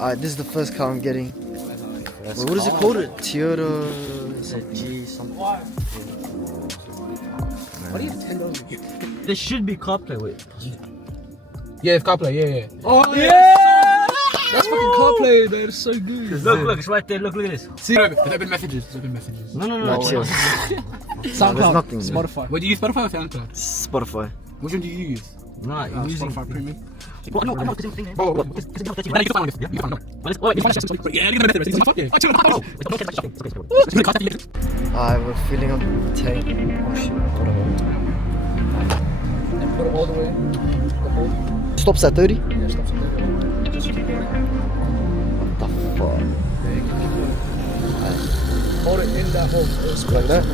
This is the first car I'm getting. Wait, what is it called? Toyota. Is it G something? Why do you have $10? There should be CarPlay. Wait. Yeah, it's CarPlay. Yeah. Oh yeah! That's fucking CarPlay. That's so good. Look, it's right there. Look at this. See, there's open messages. No. Not chill. SoundCloud, nothing there. Spotify. What do you use? Spotify or SoundCloud? Spotify. Which one do you use? Nah, you're using Spotify Premium. Well, no, because it's thing. Oh, Look, what? because it's You can find this. Yeah, you can find it. Yeah, you can find it. We're filling up the tank. Oh shit, whatever. And put it all the way. The hole. Stops at 30? Yeah, stop it. Just keep going. The fuck? Yeah, you can keep going. Hold it in that hole. Like that?